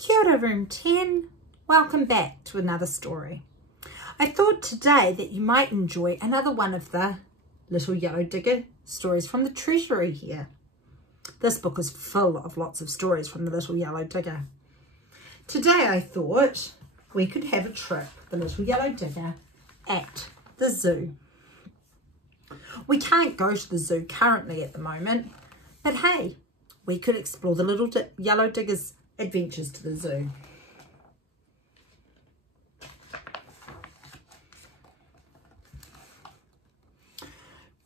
Kia ora, room 10. Welcome back to another story. I thought today that you might enjoy another one of the Little Yellow Digger stories from the treasury here. This book is full of lots of stories from the Little Yellow Digger. Today I thought we could have a trip, the Little Yellow Digger, at the zoo. We can't go to the zoo currently at the moment, but hey, we could explore the Little Yellow Digger's adventures to the zoo.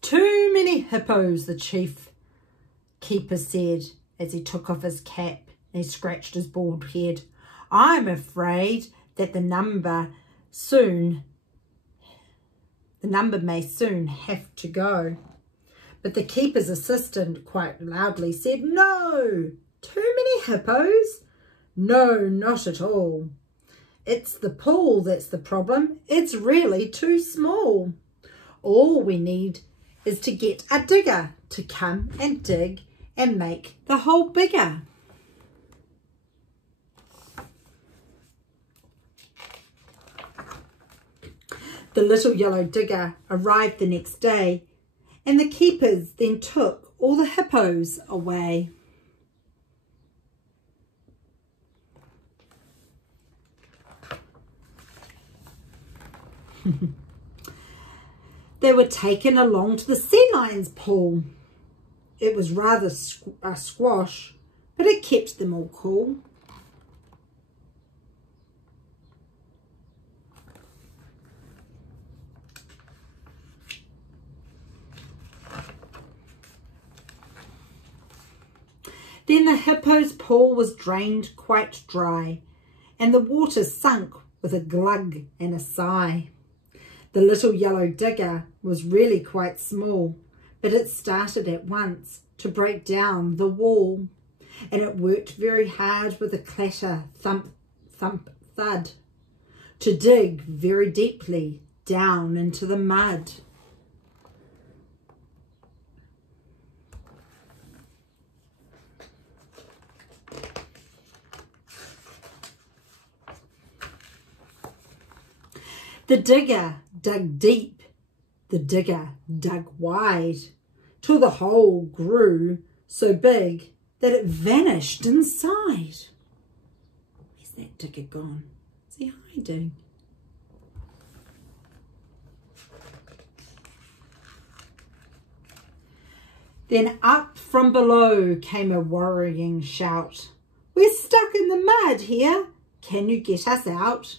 Too many hippos, the chief keeper said as he took off his cap and he scratched his bald head. I'm afraid that the number may soon have to go. But the keeper's assistant quite loudly said, no, too many hippos? No, not at all. It's the pool that's the problem. It's really too small. All we need is to get a digger to come and dig and make the hole bigger. The Little Yellow Digger arrived the next day, and the keepers then took all the hippos away. They were taken along to the sea lion's pool. It was rather a squash, but it kept them all cool. Then the hippo's pool was drained quite dry, and the water sunk with a glug and a sigh. The Little Yellow Digger was really quite small, but it started at once to break down the wall, and it worked very hard with a clatter, thump, thump, thud, to dig very deeply down into the mud. The digger dug deep, the digger dug wide, till the hole grew so big that it vanished inside. Where's that digger gone? Is he hiding? Then up from below came a worrying shout. We're stuck in the mud here. Can you get us out?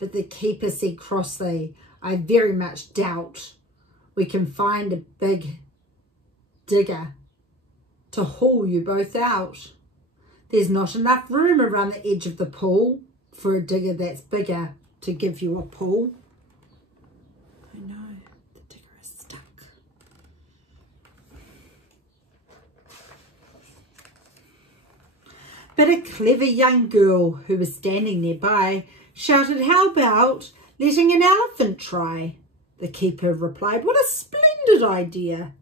But the keeper said crossly, I very much doubt we can find a big digger to haul you both out. There's not enough room around the edge of the pool for a digger that's bigger to give you a pull. I know, the digger is stuck. But a clever young girl who was standing nearby shouted, how about letting an elephant try? The keeper replied, what a splendid idea.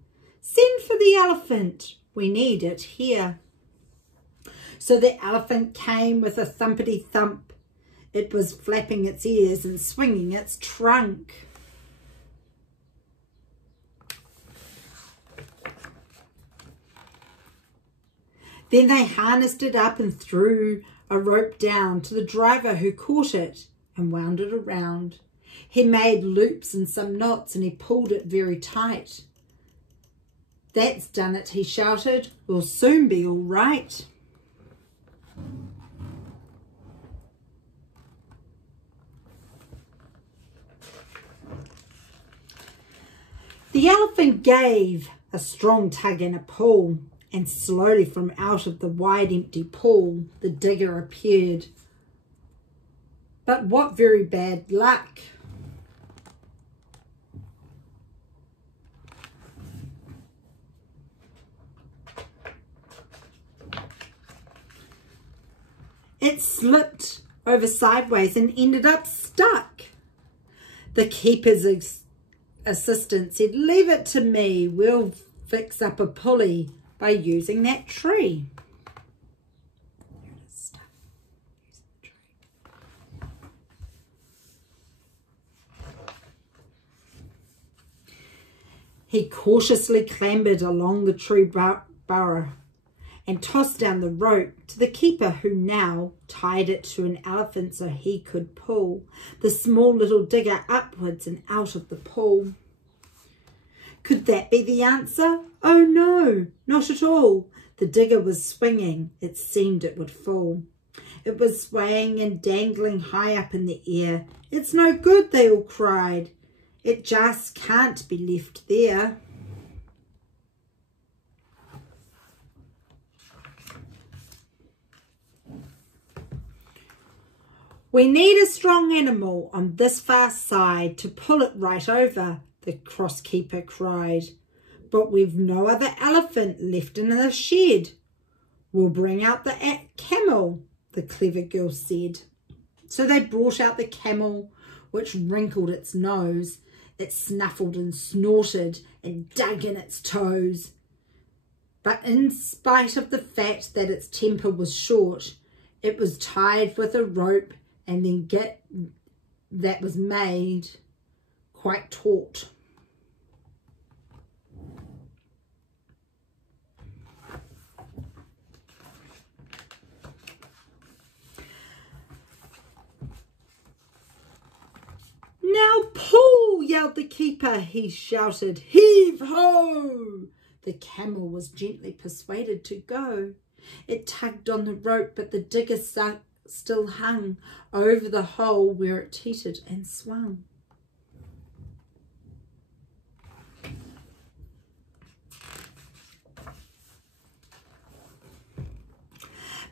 Send for the elephant. We need it here. So the elephant came with a thumpity thump. It was flapping its ears and swinging its trunk. Then they harnessed it up and threw a rope down to the driver, who caught it and wound it around. He made loops and some knots and he pulled it very tight. That's done it, he shouted. We'll soon be all right. The elephant gave a strong tug and a pull, and slowly from out of the wide empty pool the digger appeared. But what very bad luck. It slipped over sideways and ended up stuck. The keeper's assistant said, leave it to me, we'll fix up a pulley by using that tree. There it is stuck. He cautiously clambered along the tree bough and tossed down the rope to the keeper, who now tied it to an elephant so he could pull the small little digger upwards and out of the pool. Could that be the answer? Oh no, not at all. The digger was swinging. It seemed it would fall. It was swaying and dangling high up in the air. It's no good, they all cried. It just can't be left there. We need a strong animal on this far side to pull it right over, the cross keeper cried. But we've no other elephant left in the shed. We'll bring out the camel, the clever girl said. So they brought out the camel, which wrinkled its nose. It snuffled and snorted and dug in its toes. But in spite of the fact that its temper was short, it was tied with a rope and then that was made quite taut. Now pull, yelled the keeper. He shouted, heave ho! The camel was gently persuaded to go. It tugged on the rope, but the digger still hung over the hole where it teetered and swung.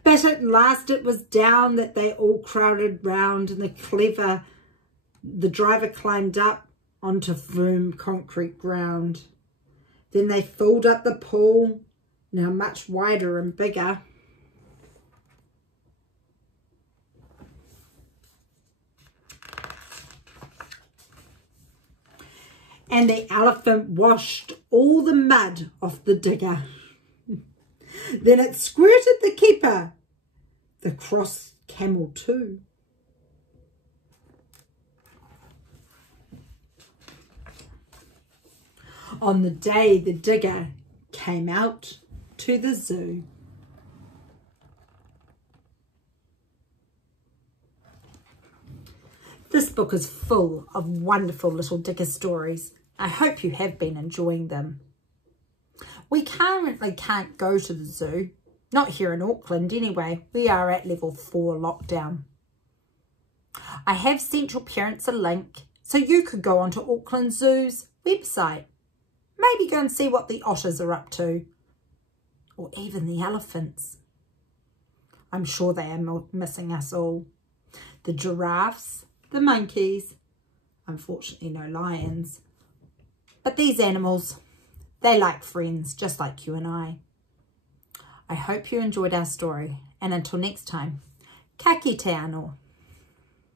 But at last it was down that they all crowded round, and the driver climbed up onto firm concrete ground. Then they filled up the pool, now much wider and bigger. And the elephant washed all the mud off the digger. Then it squirted the keeper, the cross camel too. On the day the digger came out to the zoo. This book is full of wonderful little digger stories. I hope you have been enjoying them. We currently can't go to the zoo, not here in Auckland anyway. We are at level 4 lockdown. I have sent your parents a link so you could go onto Auckland Zoo's website. Maybe go and see what the otters are up to, or even the elephants. I'm sure they are missing us all. The giraffes, the monkeys, unfortunately no lions. But these animals, they like friends just like you and I. I hope you enjoyed our story, and until next time, ka kite anō.